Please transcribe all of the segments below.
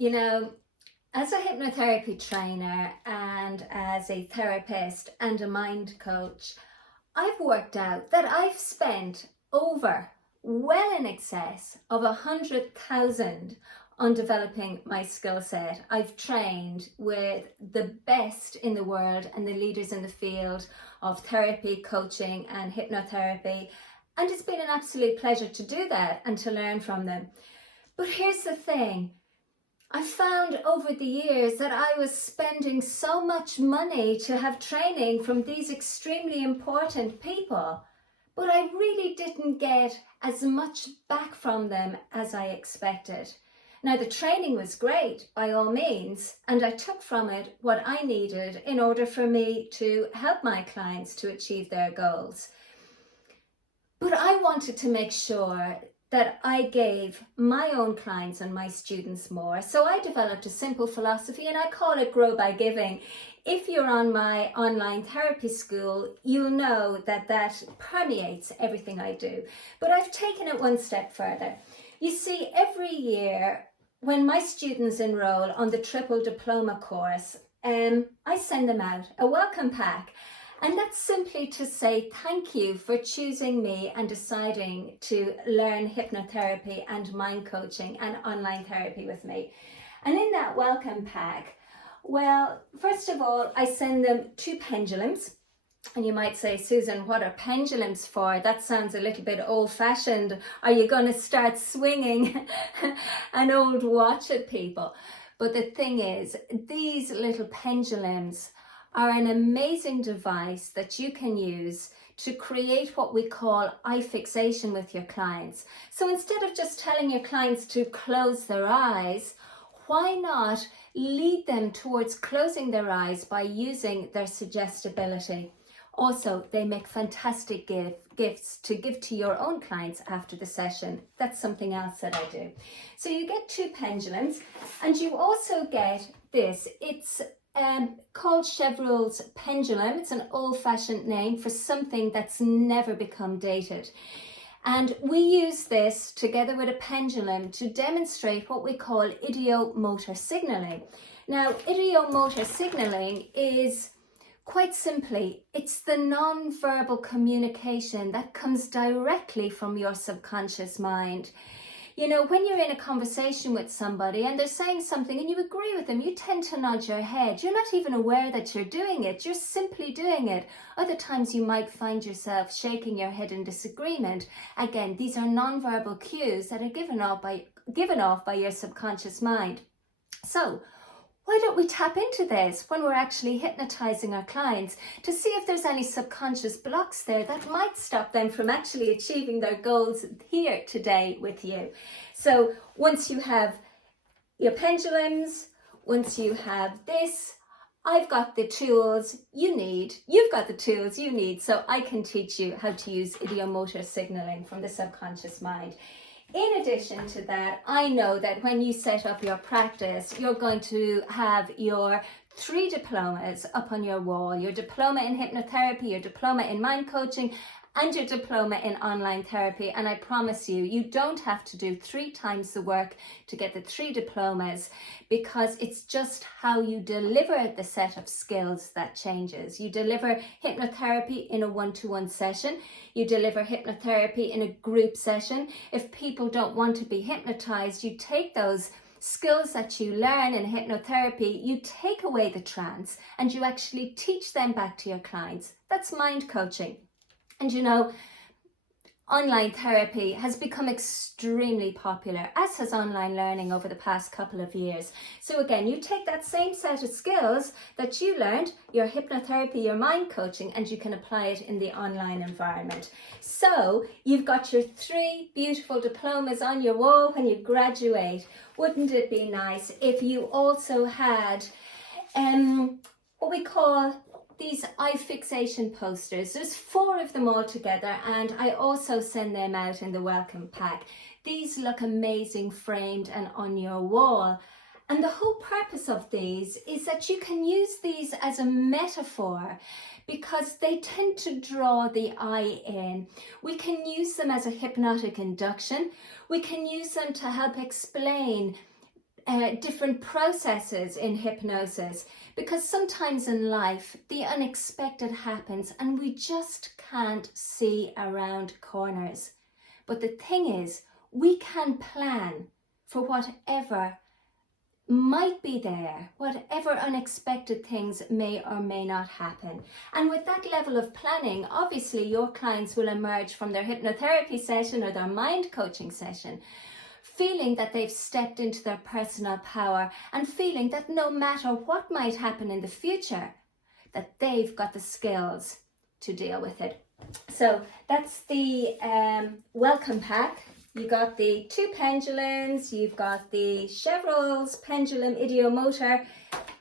You know, as a hypnotherapy trainer and as a therapist and a mind coach, I've worked out that I've spent well in excess of 100,000 on developing my skill set. I've trained with the best in the world and the leaders in the field of therapy, coaching and hypnotherapy. And it's been an absolute pleasure to do that and to learn from them. But here's the thing. I found over the years that I was spending so much money to have training from these extremely important people, but I really didn't get as much back from them as I expected. Now, the training was great by all means, and I took from it what I needed in order for me to help my clients to achieve their goals. But I wanted to make sure that I gave my own clients and my students more. So I developed a simple philosophy, and I call it Grow by Giving. If you're on my online therapy school, you'll know that that permeates everything I do. But I've taken it one step further. You see, every year when my students enroll on the triple diploma course, I send them out a welcome pack. And that's simply to say thank you for choosing me and deciding to learn hypnotherapy and mind coaching and online therapy with me. And in that welcome pack, well, first of all, I send them 2 pendulums. And you might say, Susan, what are pendulums for? That sounds a little bit old-fashioned. Are you going to start swinging an old watch at people? But the thing is, these little pendulums are an amazing device that you can use to create what we call eye fixation with your clients. So instead of just telling your clients to close their eyes, why not lead them towards closing their eyes by using their suggestibility? Also, they make fantastic gifts to give to your own clients after the session. That's something else that I do. So you get 2 pendulums, and you also get this. It's called Chevreul's pendulum. It's an old-fashioned name for something that's never become dated. And we use this together with a pendulum to demonstrate what we call ideomotor signaling. Now, ideomotor signaling is quite simply, it's the non-verbal communication that comes directly from your subconscious mind. You know, when you're in a conversation with somebody and they're saying something and you agree with them, you tend to nod your head. You're not even aware that you're doing it. You're simply doing it. Other times you might find yourself shaking your head in disagreement. Again, these are non-verbal cues that are given off by your subconscious mind. So, why don't we tap into this when we're actually hypnotizing our clients to see if there's any subconscious blocks there that might stop them from actually achieving their goals here today with you. So once you have your pendulums, once you have this, I've got the tools you need, you've got the tools you need, so I can teach you how to use ideomotor signaling from the subconscious mind. In addition to that, I know that when you set up your practice, you're going to have your 3 diplomas up on your wall, your diploma in hypnotherapy, your diploma in mind coaching, and your diploma in online therapy. And I promise you, you don't have to do 3 times the work to get the 3 diplomas, because it's just how you deliver the set of skills that changes. You deliver hypnotherapy in a one-to-one session. You deliver hypnotherapy in a group session. If people don't want to be hypnotized, you take those skills that you learn in hypnotherapy, you take away the trance and you actually teach them back to your clients. That's mind coaching. And you know, online therapy has become extremely popular, as has online learning over the past couple of years. So again, you take that same set of skills that you learned, your hypnotherapy, your mind coaching, and you can apply it in the online environment. So you've got your 3 beautiful diplomas on your wall when you graduate. Wouldn't it be nice if you also had what we call these eye fixation posters? There's 4 of them all together, and I also send them out in the welcome pack. These look amazing framed and on your wall. And the whole purpose of these is that you can use these as a metaphor, because they tend to draw the eye in. We can use them as a hypnotic induction. We can use them to help explain different processes in hypnosis, because sometimes in life the unexpected happens and we just can't see around corners. But the thing is, we can plan for whatever might be there, whatever unexpected things may or may not happen. And with that level of planning, obviously your clients will emerge from their hypnotherapy session or their mind coaching session feeling that they've stepped into their personal power and feeling that no matter what might happen in the future, that they've got the skills to deal with it. So that's the welcome pack. You got the 2 pendulums, you've got the Chevrolet's pendulum ideomotor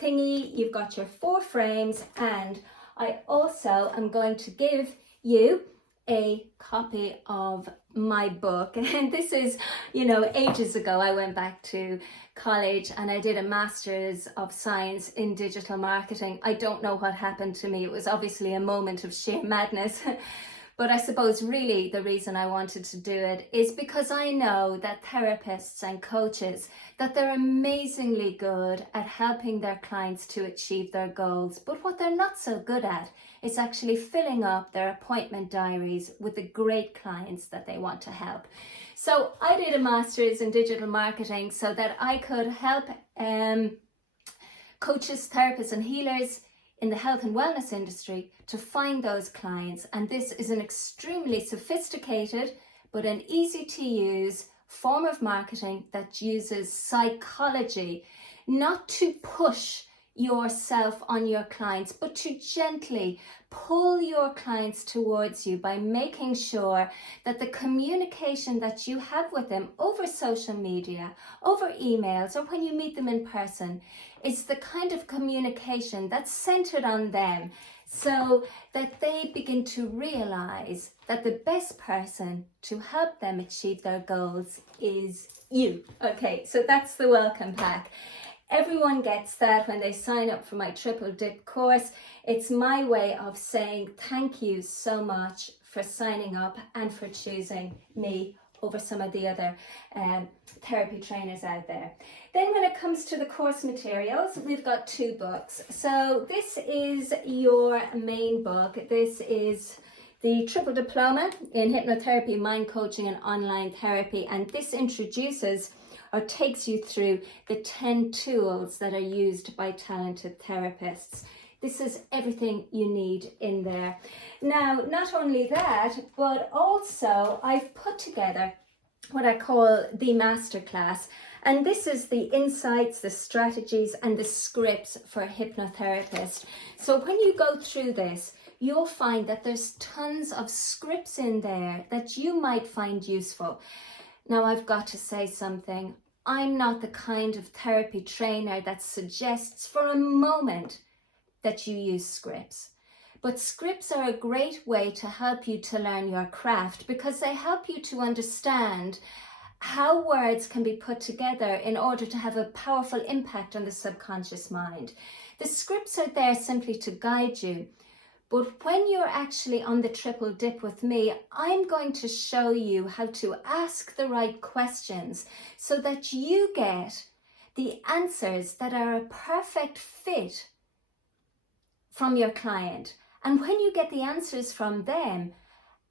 thingy, you've got your 4 frames, and I also am going to give you a copy of my book. And this is, you know, ages ago I went back to college and I did a Master's of Science in Digital Marketing. I don't know what happened to me. It was obviously a moment of sheer madness. But I suppose really the reason I wanted to do it is because I know that therapists and coaches, that they're amazingly good at helping their clients to achieve their goals. But what they're not so good at is actually filling up their appointment diaries with the great clients that they want to help. So I did a Master's in Digital Marketing so that I could help coaches, therapists and healers in the health and wellness industry to find those clients. And this is an extremely sophisticated but an easy to use form of marketing that uses psychology, not to push yourself on your clients, but to gently pull your clients towards you by making sure that the communication that you have with them over social media, over emails, or when you meet them in person is the kind of communication that's centered on them, so that they begin to realize that the best person to help them achieve their goals is you. Okay, so that's the welcome pack. Everyone gets that when they sign up for my Triple Dip course. It's my way of saying thank you so much for signing up and for choosing me over some of the other therapy trainers out there. Then when it comes to the course materials, we've got 2 books. So this is your main book. This is the Triple Diploma in Hypnotherapy, Mind Coaching and Online Therapy, and this introduces or takes you through the 10 tools that are used by talented therapists. This is everything you need in there. Now, not only that, but also I've put together what I call the masterclass. And this is the insights, the strategies, and the scripts for a hypnotherapist. So when you go through this, you'll find that there's tons of scripts in there that you might find useful. Now, I've got to say something. I'm not the kind of therapy trainer that suggests for a moment that you use scripts. But scripts are a great way to help you to learn your craft, because they help you to understand how words can be put together in order to have a powerful impact on the subconscious mind. The scripts are there simply to guide you. But when you're actually on the Triple Dip with me, I'm going to show you how to ask the right questions so that you get the answers that are a perfect fit from your client. And when you get the answers from them,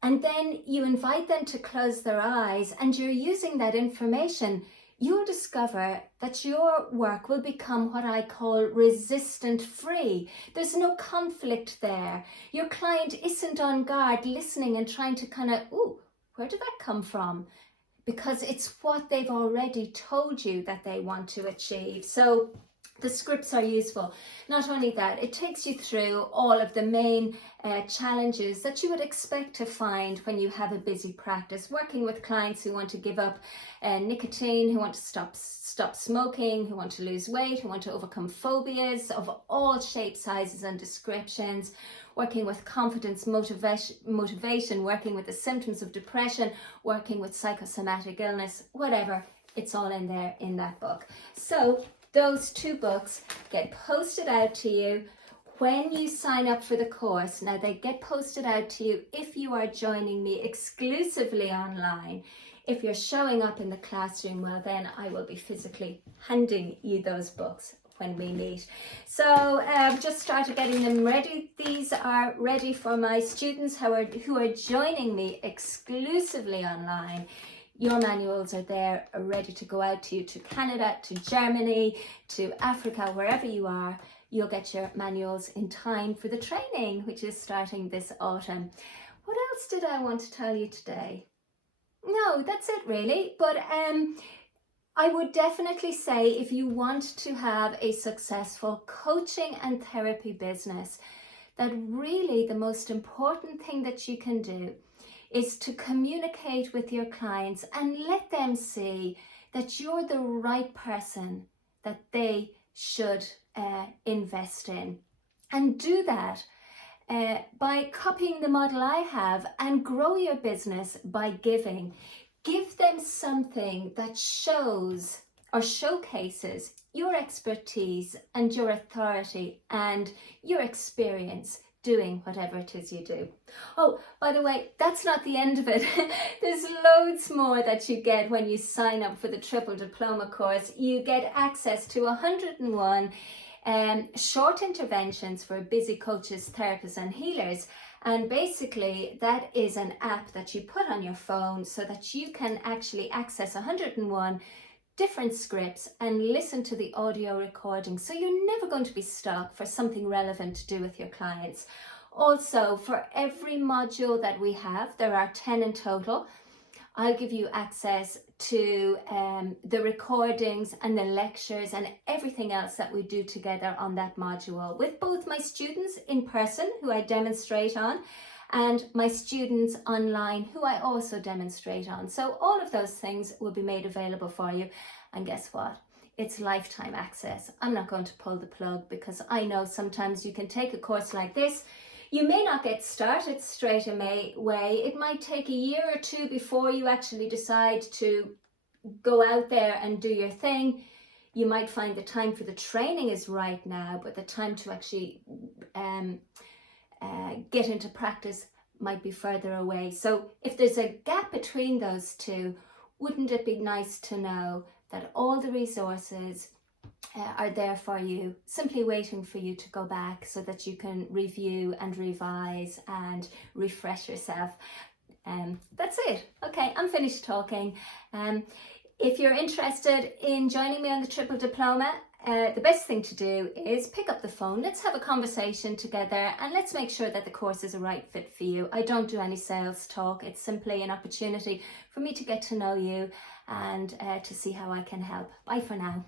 and then you invite them to close their eyes and you're using that information, you'll discover that your work will become what I call resistant free. There's no conflict there. Your client isn't on guard listening and trying to kind of, ooh, where did that come from? Because it's what they've already told you that they want to achieve. So the scripts are useful. Not only that, it takes you through all of the main challenges that you would expect to find when you have a busy practice, working with clients who want to give up nicotine, who want to stop smoking, who want to lose weight, who want to overcome phobias of all shapes, sizes and descriptions, working with confidence, motivation, working with the symptoms of depression, working with psychosomatic illness, whatever. It's all in there in that book. So those 2 books get posted out to you when you sign up for the course. Now, they get posted out to you if you are joining me exclusively online If you're showing up in the classroom, well then I will be physically handing you those books when we meet. So just started getting them ready. These are ready for my students who are joining me exclusively online. Your manuals are there, ready to go out to you to Canada, to Germany, to Africa, wherever you are. You'll get your manuals in time for the training, which is starting this autumn. What else did I want to tell you today? No, that's it really. But I would definitely say if you want to have a successful coaching and therapy business, that really the most important thing that you can do is to communicate with your clients and let them see that you're the right person that they should invest in. And do that by copying the model I have, and grow your business by giving. Give them something that shows or showcases your expertise and your authority and your experience doing whatever it is you do. Oh, by the way, that's not the end of it. There's loads more that you get when you sign up for the Triple Diploma course. You get access to 101 short interventions for busy coaches, therapists and healers. And basically that is an app that you put on your phone so that you can actually access 101 different scripts and listen to the audio recording, so you're never going to be stuck for something relevant to do with your clients. Also, for every module that we have, there are 10 in total, I'll give you access to the recordings and the lectures and everything else that we do together on that module, with both my students in person who I demonstrate on and my students online who I also demonstrate on. So all of those things will be made available for you. And guess what? It's lifetime access. I'm not going to pull the plug, because I know sometimes you can take a course like this, you may not get started straight away. It might take a year or two before you actually decide to go out there and do your thing. You might find the time for the training is right now, but the time to actually get into practice might be further away. So if there's a gap between those two, wouldn't it be nice to know that all the resources are there for you, simply waiting for you to go back so that you can review and revise and refresh yourself. That's it. Okay, I'm finished talking. If you're interested in joining me on the Triple Diploma, the best thing to do is pick up the phone. Let's have a conversation together and let's make sure that the course is a right fit for you. I don't do any sales talk. It's simply an opportunity for me to get to know you and to see how I can help. Bye for now.